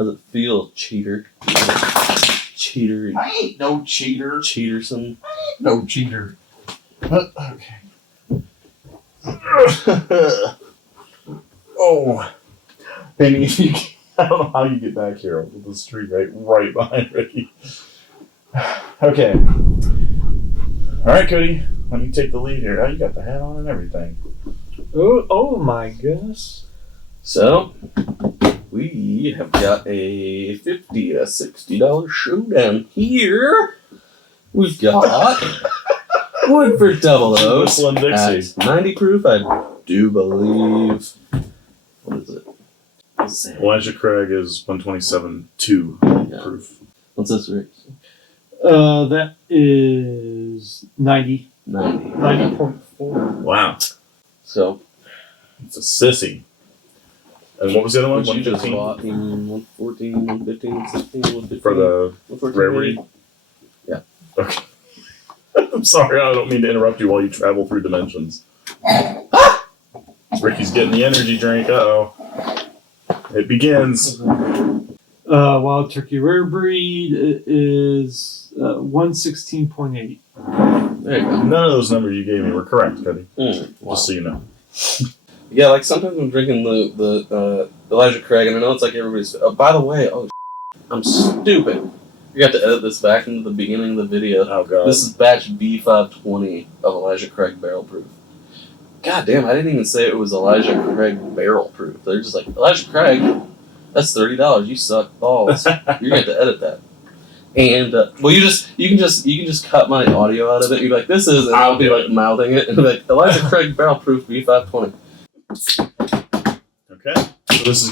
How's it feel, cheater? Cheater. I ain't no cheater. Cheaterson. No cheater. Okay. Oh. Penny, I don't know how you get back here with the street right behind Ricky. Okay. All right, Cody. Why don't you take the lead here? Oh, you got the hat on and everything. Oh my goodness. So, we have got a $50 to $60 showdown here. We've got Woodford Double Oaked Whistling Dixie. at 90 proof, I do believe. What is it? What's it? Elijah Craig is 127.2 proof. What's this, Rick? That is 90. 90.4. Wow. So, It's a sissy. And what was the other one? what you just 115? bought in 114, 115, 116, 115. For the 114, rarity? Yeah. Okay. I'm sorry, I don't mean to interrupt you while you travel through dimensions. Ricky's getting the energy drink. Uh-oh. It begins. Wild Turkey Rare Breed is 116.8. There you go. None of those numbers you gave me were correct, Cody. Wow. Just so you know. Yeah, like sometimes I'm drinking the Elijah Craig, and I know it's like everybody's. Oh, by the way, I'm stupid. You have to edit this back into the beginning of the video. Oh, God. This is batch B520 of Elijah Craig Barrel Proof. God damn, I didn't even say it was Elijah Craig Barrel Proof. They're just like, Elijah Craig, that's $30. You suck balls. You're gonna have to edit that. And well, you can just cut my audio out of it. You're like, this is, and I'll be like mouthing it, and be like, Elijah Craig Barrel Proof B520. Okay. So this is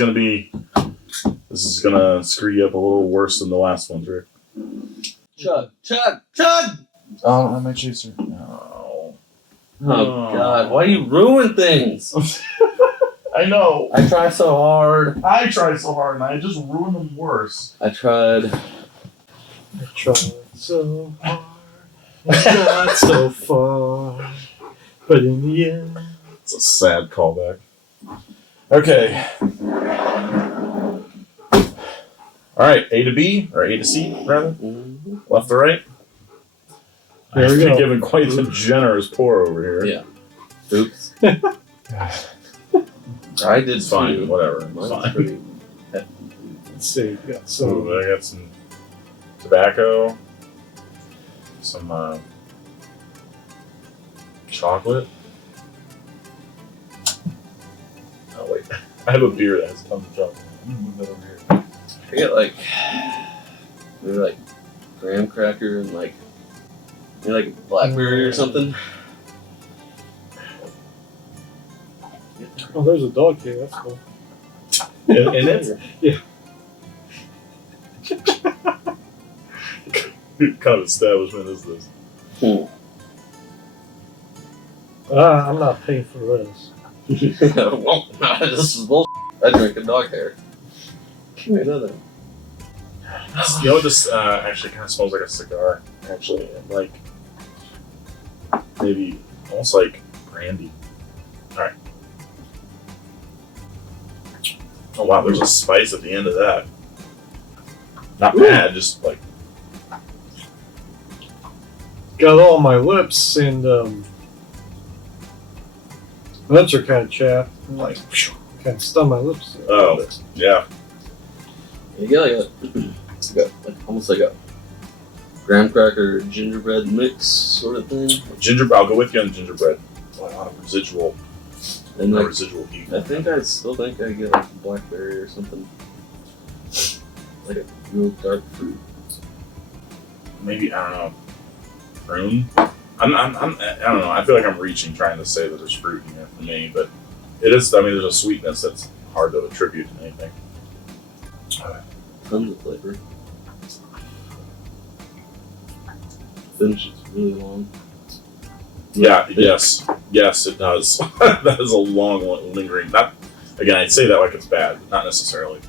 gonna screw you up a little worse than the last one, Rick. Chud! Oh, not my chaser. No. Oh God, why do you ruin things? I know. I try so hard. I tried so hard and I just ruined them worse. I tried. I tried so hard, not so far, but in the end. It's a sad callback. Okay. Alright, A to B, or A to C, rather. Mm-hmm. Left to right. There we I've been go. given quite the generous pour over here. Yeah. Oops. I did It's fine, too. whatever. It's Mine's fine. pretty. Let's see. Yeah, So so I got some tobacco, some chocolate. Oh wait, I have a beer that has tons of chocolate. I'm gonna move that over here. I get like maybe like graham cracker and like maybe like blackberry or something. oh, there's a dog here. That's cool. And that's Yeah. what kind of establishment is this? I'm not paying for this. Well, this is bullshit. I drink a dog hair. Give me another. You know what this actually kind of smells like a cigar. Actually, like maybe almost like brandy. All right. Oh wow, there's a spice at the end of that. Not bad, just like Got all my lips and lips are kind of chapped. Like kind of stun my lips. oh yeah. You get like almost like a graham cracker gingerbread mix sort of thing. I'll go with you on gingerbread. A lot of residual, And like, residual heat. I still think I get like blackberry or something. Like a real dark fruit. Maybe I don't know. Prune. I don't know. I feel like I'm reaching trying to say that there's fruit in here for me, but it is. I mean, there's a sweetness that's hard to attribute to anything. Tons of flavor. Finish is really long. Yeah. Thick. Yes, it does. That is a long, lingering. Not again. I'd say that like it's bad, but not necessarily.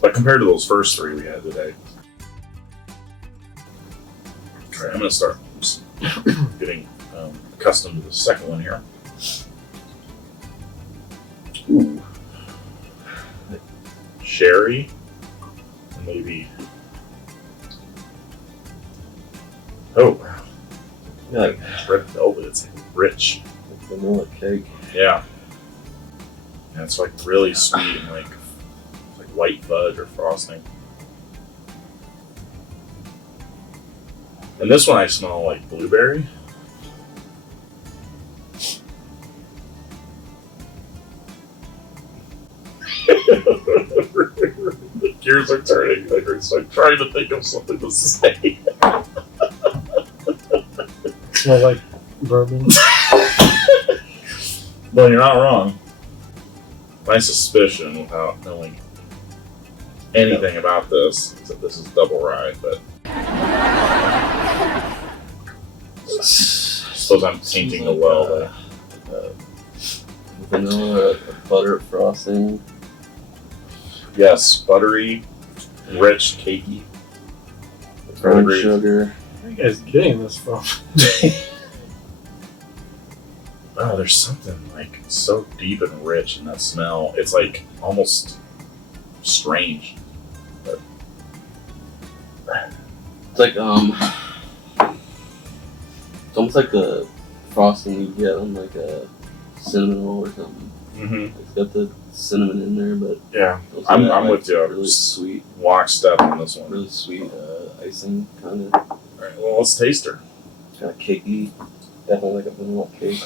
But compared to those first three we had today. All right, I'm gonna start getting accustomed to the second one here. Ooh. sherry, and maybe. Oh, Yeah, like red velvet. It's like rich. vanilla cake. Yeah. And it's like really sweet and like white fudge or frosting. And this one I smell like blueberry. The gears are turning. I'm trying to think of something to say. Smell like bourbon. Well, you're not wrong. My suspicion, without knowing anything about this, is that this is double rye, but I suppose I'm tainting the well there. Vanilla, butter frosting. Yes, buttery, rich, cakey. Brown Great. sugar. Where are you guys getting this from? Oh, there's something like so deep and rich in that smell. It's like almost strange. But It's like it's almost like the frosting you get on like a cinnamon roll or something. It's got the cinnamon in there, but yeah, also I'm that, like, with you. I'm Really just sweet, lockstep on this one. really sweet icing kind of. All right, well, let's taste her. Kind of cakey, definitely like a vanilla cake.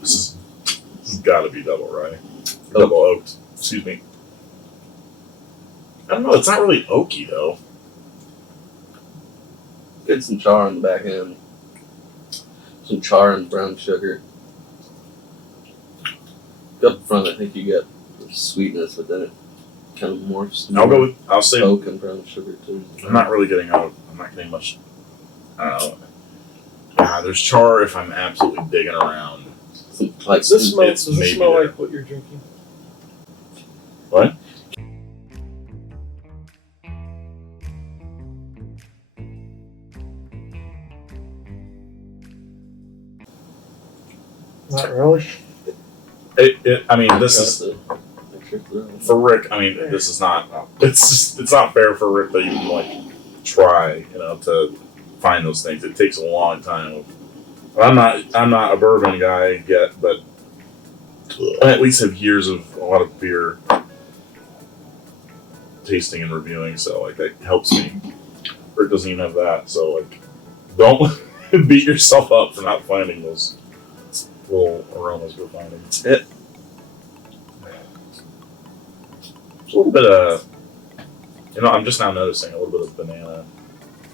This has got to be double rye, double oaked. Excuse me. I don't know. It's not really oaky though. Get some char on the back end. Some char and brown sugar. Up front, I think you get the sweetness, but then it kind of morphs. I'll go with. I'll say. oak and brown sugar too. I'm not really getting oak. I'm not getting much. I don't know. There's char if I'm absolutely digging around. Like Does this smell, it's does this maybe smell there. like what you're drinking? What? Not really. I mean, this is for Rick. I mean, this is not. It's not fair for Rick to even like try, to find those things. It takes a long time. I'm not a bourbon guy yet, but I at least have years of a lot of beer tasting and reviewing, so like that helps me. Rick doesn't even have that, so like don't beat yourself up for not finding those little aromas we're finding. It. There's a little bit of, I'm just now noticing a little bit of banana,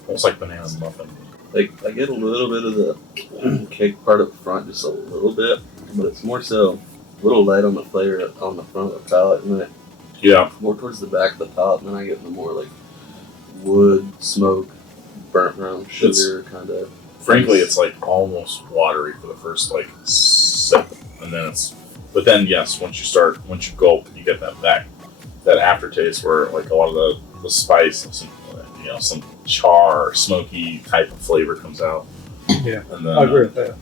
almost like banana muffin. Like I get a little bit of the cake part up front, just a little bit, but it's more so a little light on the flavor on the front of the palate, and then Yeah, more towards the back of the palate, and then I get the more like wood, smoke, burnt brown sugar kind of. frankly, it's like almost watery for the first like sip, and then but then yes, once you gulp, you get that aftertaste where like a lot of the spice and some char, smoky type of flavor comes out. Yeah, and then, I agree with that.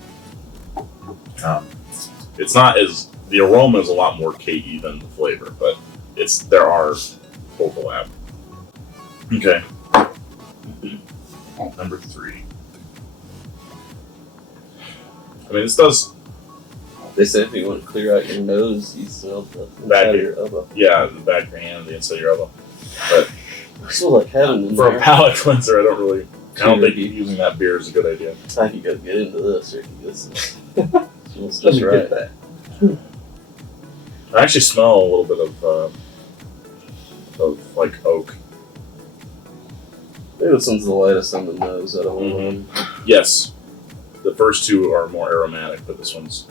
It's not as the aroma is a lot more cakey than the flavor, but there are overlap. Okay, number 3. I mean, this does. They say if you want to clear out your nose, you smell the Back inside of here. your elbow. Yeah, the back of your hand, the inside of your elbow. But I feel like heaven in for there. a palate cleanser, I don't think using that beer is a good idea. I think you gotta get into this, Ricky. This smells Let just me right. get that. I actually smell a little bit of like oak. Maybe this one's the lightest on the nose out of all of them. Yes, the first two are more aromatic, but this one's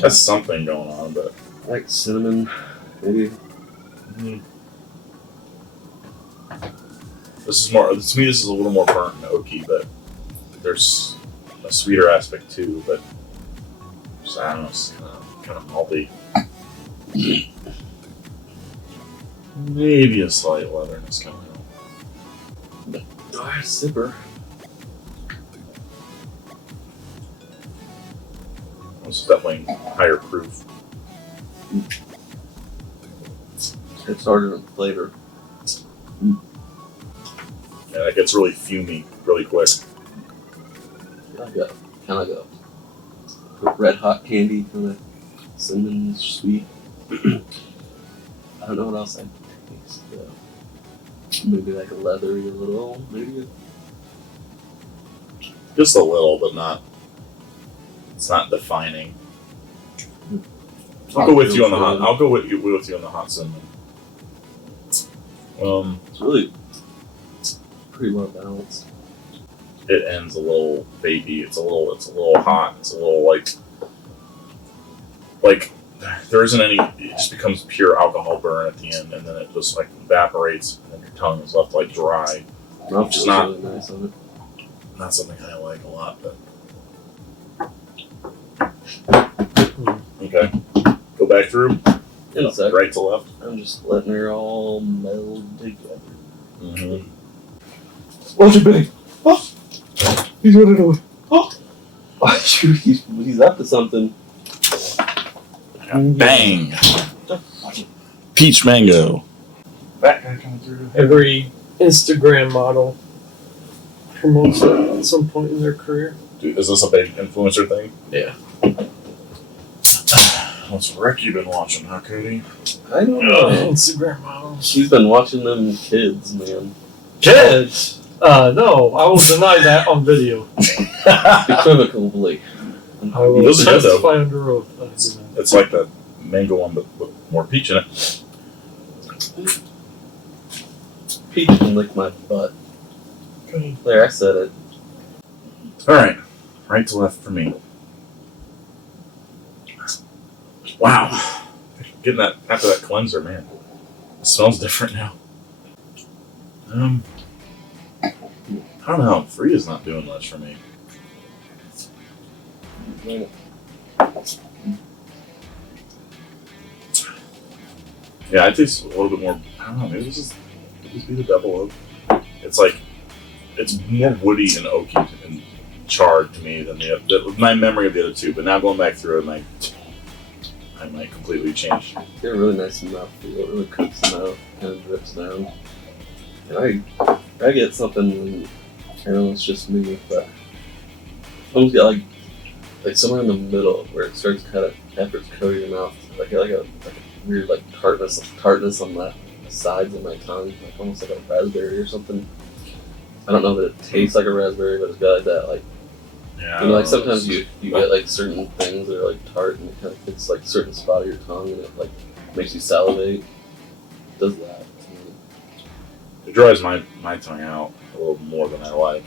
has something going on. But Like cinnamon, maybe. this is more. To me, this is a little more burnt and oaky, but there's a sweeter aspect too. But just, I don't know, it's kind of malty. Maybe a slight leatheriness coming out. Alright, sipper. It's definitely higher proof. It's harder in flavor. Yeah, it gets really fumy really quick. I got kind of like a red hot candy, kind of cinnamon sweet. I don't know what else I taste. Maybe like a leathery, a little, maybe. Just a little, but not. It's not defining. I'll go with you on the hot. I'll go with you on the hot cinnamon. It's really pretty well balanced. It ends a little baby. It's a little hot. It's a little like there isn't any. It just becomes pure alcohol burn at the end, and then it just like evaporates, and then your tongue is left like dry. Which is not really nice on it. Not something I like a lot, but okay. Go back through. In a sec. Right to left. I'm just letting her all meld together. Mm-hmm. Watch it, Benny. Oh, he's running away. Oh, He's up to something. Bang! Peach mango. that guy coming through. Every Instagram model promotes it at some point in their career. Dude, is this a big influencer thing? Yeah. What's Rick you been watching, huh, Cody? I don't know. Instagram models. She's been watching them kids, man. Kids? No, I will deny that on video. Equivocally. I will Those are good, though. testify under oath. It's like the mango one, but with more peach in it. Peach can lick my butt. Okay. There, I said it. Alright. Right to left for me. Wow. Getting that after that cleanser, man. It smells different now. I don't know. Free is not doing much for me. Yeah, I taste a little bit more. I don't know. Maybe this be the double oak. It's like it's more woody and oaky and charred to me than my memory of the other two. But now going back through it, I might completely change. They're really nice in mouthfeel. It really cooks them out, kind of drips down. And I get something. I know it's just me, but I almost get like somewhere in the middle where it starts kind of after it's coating your mouth, like a weird like tartness on the sides of my tongue, like almost like a raspberry or something. I don't know that it tastes like a raspberry, but it's got like that Yeah. you know, like sometimes you get like certain things that are like tart and it kind of hits like a certain spot of your tongue and it like makes you salivate. It does that to me. It dries my tongue out a little more than I like.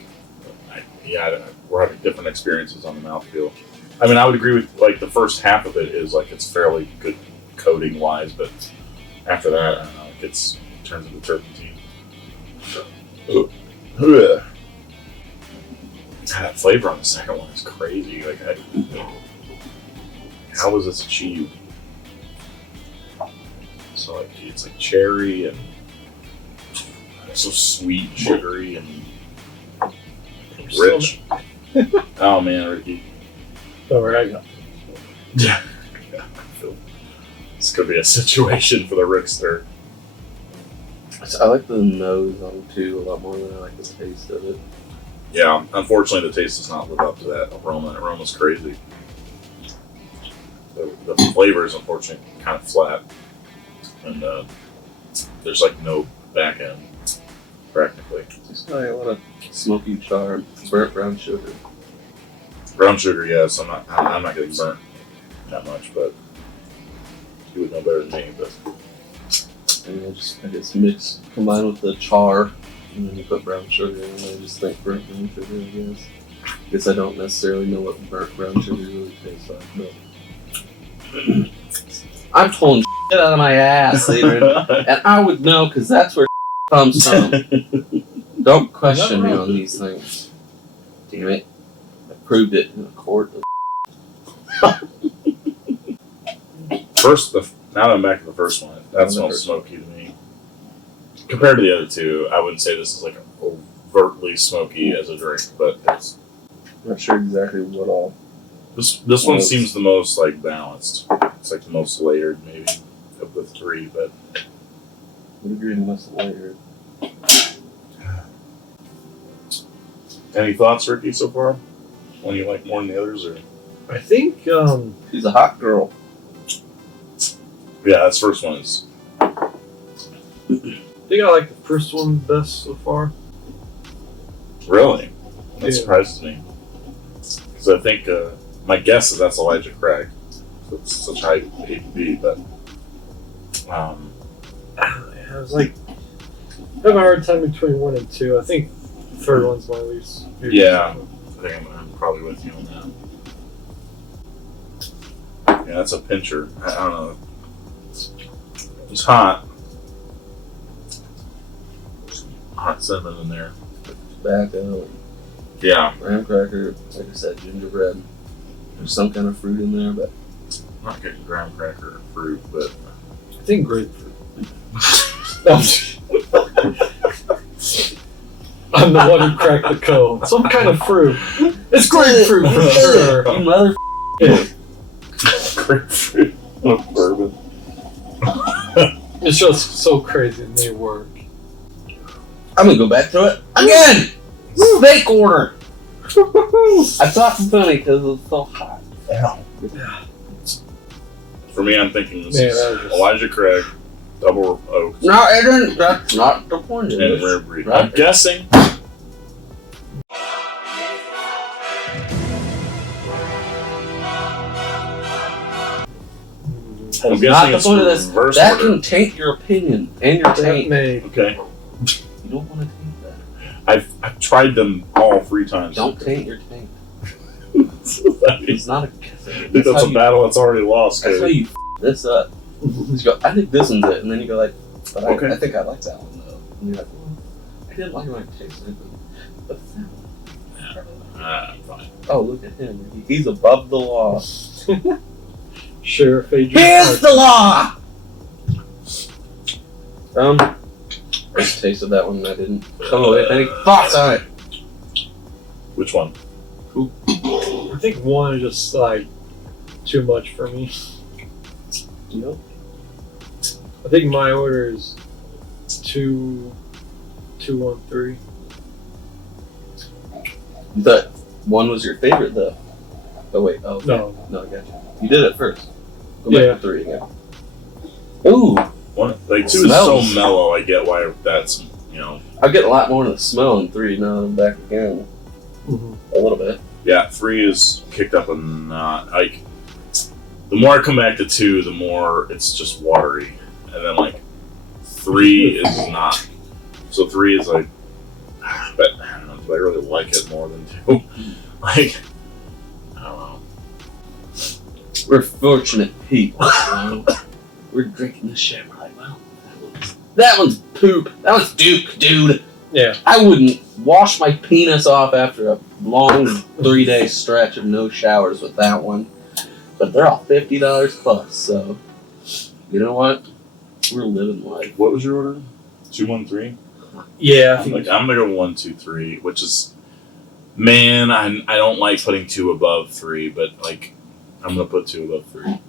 We're having different experiences on the mouthfeel. I mean, I would agree with like the first half of it is like it's fairly good coating wise, but after that, I don't know, it turns into turpentine. That flavor on the second one is crazy. Like, how was this achieved? So like, it's like cherry and so sweet, and sugary, and rich. Oh man, Ricky. All right, I got Yeah. This could be a situation for the Rickster. I like the nose on it too a lot more than I like the taste of it. Yeah, unfortunately, the taste does not live up to that aroma. The aroma's crazy. The flavor is unfortunately kind of flat, and there's like no back end, practically. It's got a lot of smoky char, burnt brown sugar. Brown sugar, yes. I'm not getting burnt that much, but you would know better than me. But And I guess mix combined with the char, and then you put brown sugar in, and I just think burnt brown sugar, I guess. I guess I don't necessarily know what burnt brown sugar really tastes like, but I'm pulling shit out of my ass, Adrian, and I would know because that's where comes from. Don't question me on these things. Damn it. I proved it in a court. Now that I'm back to the first one, that smells smoky to me. Compared to the other two, I wouldn't say this is like overtly smoky as a drink, but it's. I'm not sure exactly what all This one seems the most like balanced. It's like the most layered, maybe, of the three. But Would agree the most layered. any thoughts, Ricky, so far? One you like more than the others, or? I think She's a hot girl. Yeah, this first one is. I like the first one best so far. Really? That Yeah. surprises me. Because I think, my guess is that's Elijah Craig. It's such high ABV, but. I was like, I have a hard time between 1 and 2. I think the third one's my least favorite. Yeah. I think I'm probably with you on that. Yeah, that's a pincher. I don't know. It's hot. Hot cinnamon in there. Tobacco, Yeah. graham cracker, like I said, gingerbread. There's some kind of fruit in there, but I'm not getting graham cracker fruit, but. I think grapefruit. I'm the one who cracked the code. Some kind of fruit. It's grapefruit for sure. you mother. Grapefruit. Bourbon. It's just so crazy and they work. I'm gonna go back to it again. Steak order. I thought it's funny because it was so hot. Yeah. For me, I'm thinking this Man, is that was just- Elijah Craig, Double Oaked, No, it didn't. That's not the point. of and it. Rare Breed. Right. I'm guessing. I'm Not guessing the it's point of this. reverse That order. can taint your opinion and your That taint. may. Okay. You don't want to taint that. I've tried them all 3 times. Don't taint your taint. I It's not a guessing. think that's how a battle that's already lost. That's how Cody. you this up. You go, I think this one's it, and then you go like, but Okay. I think I like that one though. And you're like, well, I didn't like it when I tasted it, but that one. I'm fine. Oh, look at him. He's above the law. Sheriff Adrian. Here's the law! I just tasted that one and I didn't come away with any thoughts on it. Which one? I think 1 is just like too much for me. You know? I think my order is 2, 2, 1, 3. But 1 was your favorite though. Oh wait, oh okay. No. No, I got you. You did it first. Go back Yeah. to 3 again. Ooh! One, like 2 is so Smells. mellow. I get why that's I get a lot more of the smell in 3 now that I'm back again. Mm-hmm. A little bit. Yeah, 3 is kicked up a knot. Like the more I come back to 2, the more it's just watery, and then like 3 is not. So 3 is like, but I don't know. Do I really like it more than 2? Like I don't know. We're fortunate people. You know? We're drinking this shit. We're like, well, that one's poop. That one's Duke, dude. Yeah. I wouldn't wash my penis off after a long 3-day stretch of no showers with that one. But they're all $50 plus, so you know what? We're living life. What was your order? 2, 1, 3. Yeah. I I'm think gonna go 1, 2, 3, which is, man, I don't like putting 2 above 3, but like I'm gonna put 2 above 3.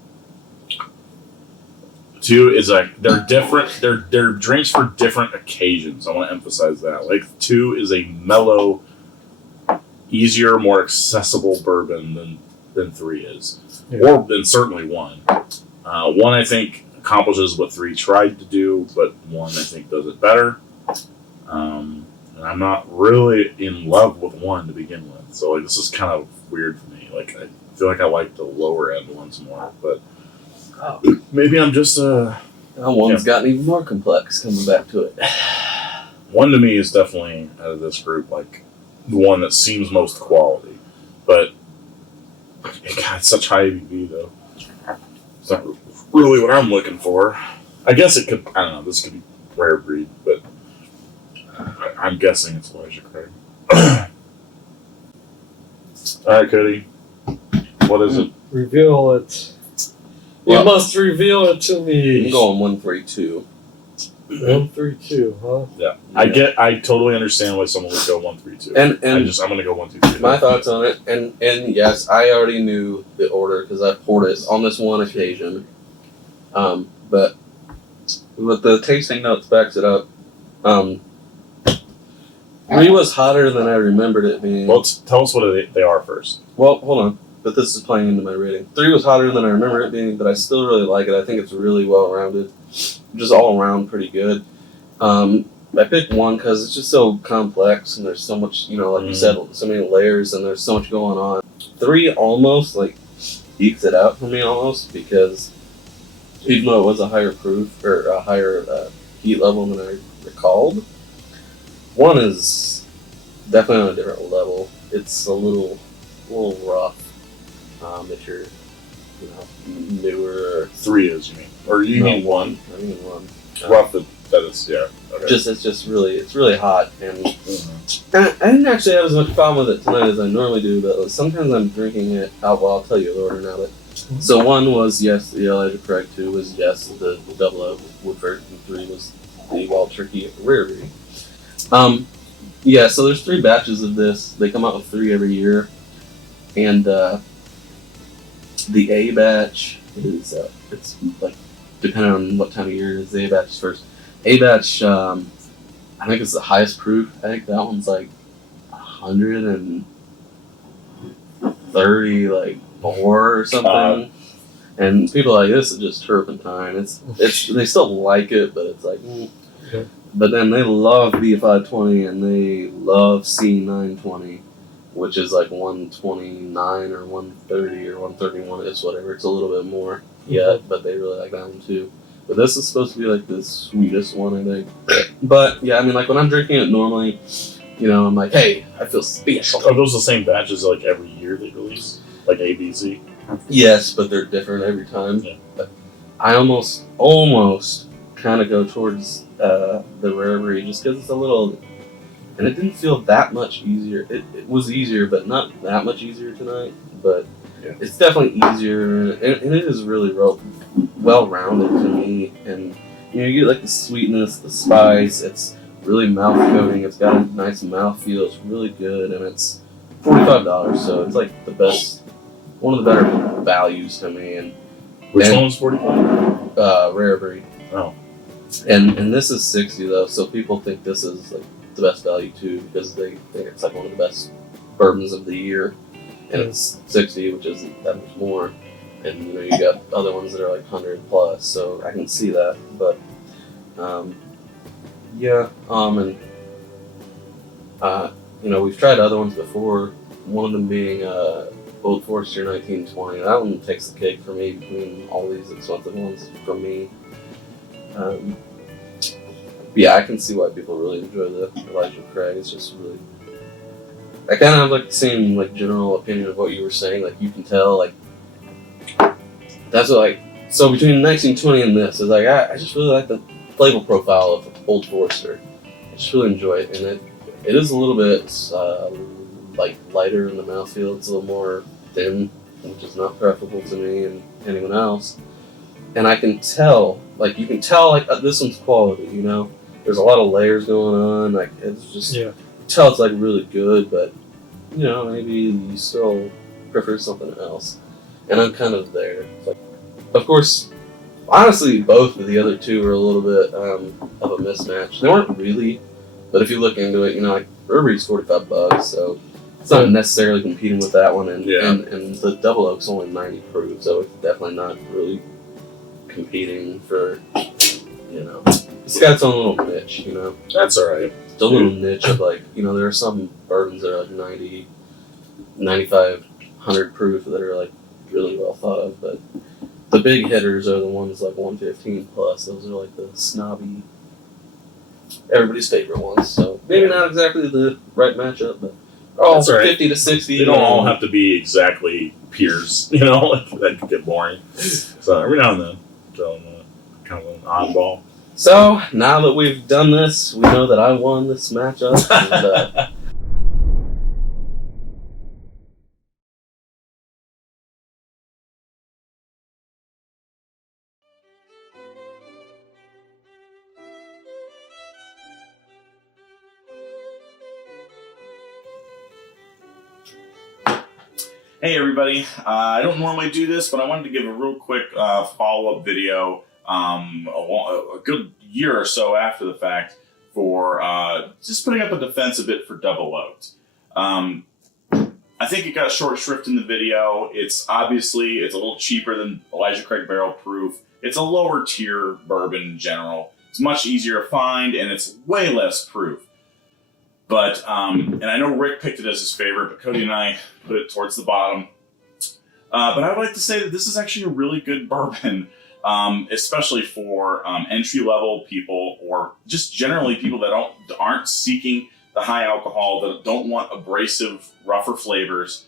2 is like they're different. They're drinks for different occasions. I want to emphasize that. Like 2 is a mellow, easier, more accessible bourbon than 3 is, Yeah. or than certainly 1. 1 I think accomplishes what 3 tried to do, but 1 I think does it better. And I'm not really in love with 1 to begin with, so like this is kind of weird for me. Like I feel like I like the lower end ones more, but Oh. maybe I'm just Now one's gotten even more complex coming back to it. 1 to me is definitely out of this group like the one that seems most quality, but it got such high ABV though. It's not really what I'm looking for. I guess it could. I don't know. This could be Rare Breed, but I'm guessing it's Elijah Craig. All right, Cody. What is it? reveal it. Well, you must reveal it to me. I'm going 1, 3, 2. 1-3-2, huh? Yeah. Yeah. I totally understand why someone would go 1-3-2. And I'm gonna go 1-2-3. my thoughts on it, and yes, I already knew the order because I poured it on this one occasion. But with the tasting notes backs it up. 3 was hotter than I remembered it being. Well, tell us what they are first. Well, hold on. But this is playing into my rating. 3 was hotter than I remember it being, but I still really like it. I think it's really well rounded, just all around pretty good. I picked 1 because it's just so complex and there's so much, like you said, so many layers and there's so much going on. 3 almost ekes it out for me almost because even though it was a higher proof or a higher heat level than I recalled, 1 is definitely on a different level. It's a little rough if you're newer. 3 is, you mean? Or you mean 1? I mean 1. Rough, that is, yeah. Okay. It's really hot, and I didn't actually have as much problem with it tonight as I normally do, but sometimes I'm drinking it out. Well, I'll tell you the order now. But so 1 was yes, the Elijah Craig. 2 was yes, the Double Oaked Woodford, and 3 was the Wild Turkey Rare Breed. Yeah, so there's 3 batches of this. They come out with 3 every year, and the A batch is it's like depending on what time of year it is. The A batch is first. A batch, I think it's the highest proof. I think that one's like 130, like 4 or something. And people are like, this is just turpentine. It's they still like it, but it's like. Okay. But then they love B520 and they love C920, which is like 129 or 130 or 131. It's whatever. It's a little bit more yet, but they really like that one too. But this is supposed to be like the sweetest one, I think. But yeah, I mean, like when I'm drinking it normally, I'm like, hey, I feel special. Are those the same batches like every year they release? Like A, B, C? Yes, but they're different every time. Yeah. But I almost kind of go towards the rare breed just because it's a little, and it didn't feel that much easier. It was easier, but not that much easier tonight. But yeah. It's definitely easier, and it is really well-rounded to me. And you get like the sweetness, the spice. It's really mouth-coating. It's got a nice mouthfeel. It's really good, and it's $45. So it's like the best, one of the better values to me. And which one was 45? Rare breed. Oh. And this is 60 though, so people think this is like the best value too because they think it's like one of the best bourbons of the year, and it's 60, which isn't that much more. And you got other ones that are like 100 plus, so I can see that. But we've tried other ones before. One of them being Old Forester 1920. That one takes the cake for me between all these expensive ones from me. Yeah, I can see why people really enjoy the Elijah Craig. It's just really, I kind of have like the same like general opinion of what you were saying. Like you can tell, like that's what so between 1920 and this is like I just really like the flavor profile of Old Forester. I just really enjoy it, and it is a little bit like lighter in the mouthfeel. It's a little more thin, which is not preferable to me and anyone else. And I can tell, you can tell, this one's quality, There's a lot of layers going on, it's just, tell it's, really good, but, maybe you still prefer something else. And I'm kind of there. Of course, honestly, both of the other two are a little bit of a mismatch. They weren't really, but if you look into it, Burberry's $45, so it's not necessarily competing with that one, and the Double Oak's only 90 proof, so it's definitely not really competing for, it's got its own little niche, That's alright. It's a little niche of there are some bourbons that are 90, 95, 100 proof that are really well thought of, but the big hitters are the ones 115 plus. Those are the snobby, everybody's favorite ones. So maybe not exactly the right matchup, but that's right. 50 to 60. They don't all have to be exactly peers, that could get boring. So every now and then, kind of an oddball. So now that we've done this, we know that I won this matchup. And, Hey everybody, I don't normally do this, but I wanted to give a real quick follow-up video a good year or so after the fact for just putting up a defense a bit for Double Oaked. I think it got short shrift in the video. It's a little cheaper than Elijah Craig Barrel Proof. It's a lower tier bourbon in general. It's much easier to find and it's way less proof. But, and I know Rick picked it as his favorite, but Cody and I put it towards the bottom. But I would like to say that this is actually a really good bourbon, especially for entry-level people or just generally people that aren't seeking the high alcohol, that don't want abrasive, rougher flavors.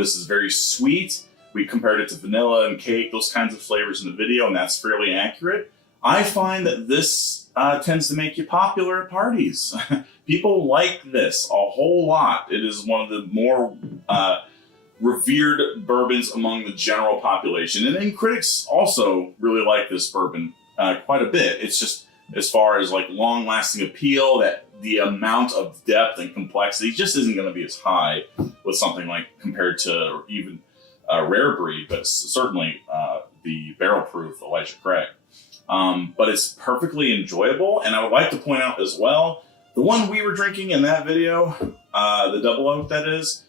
This is very sweet. We compared it to vanilla and cake, those kinds of flavors in the video, and that's fairly accurate. I find that this tends to make you popular at parties. People like this a whole lot. It is one of the more revered bourbons among the general population. And then critics also really like this bourbon quite a bit. It's just as far as like long-lasting appeal, that the amount of depth and complexity just isn't going to be as high with something like compared to even a rare breed, but certainly the barrel proof Elijah Craig. But it's perfectly enjoyable. And I would like to point out as well, the one we were drinking in that video, the Double Oak that is,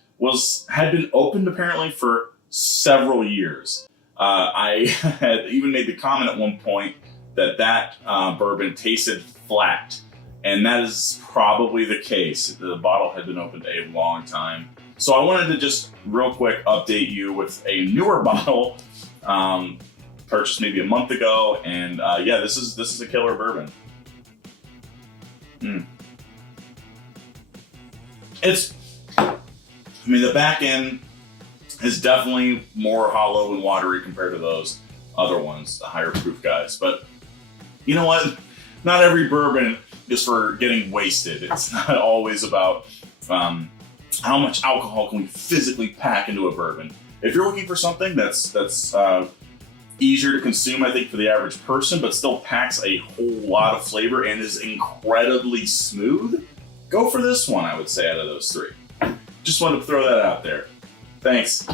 had been opened apparently for several years. I had even made the comment at one point that bourbon tasted flat. And that is probably the case. The bottle had been opened a long time. So I wanted to just real quick update you with a newer bottle, purchased maybe a month ago. And yeah, this is a killer bourbon. The back end is definitely more hollow and watery compared to those other ones, the higher proof guys. But you know what? Not every bourbon is for getting wasted. It's not always about how much alcohol can we physically pack into a bourbon. If you're looking for something that's easier to consume, I think, for the average person, but still packs a whole lot of flavor and is incredibly smooth, go for this one, I would say, out of those three. Just wanted to throw that out there. Thanks.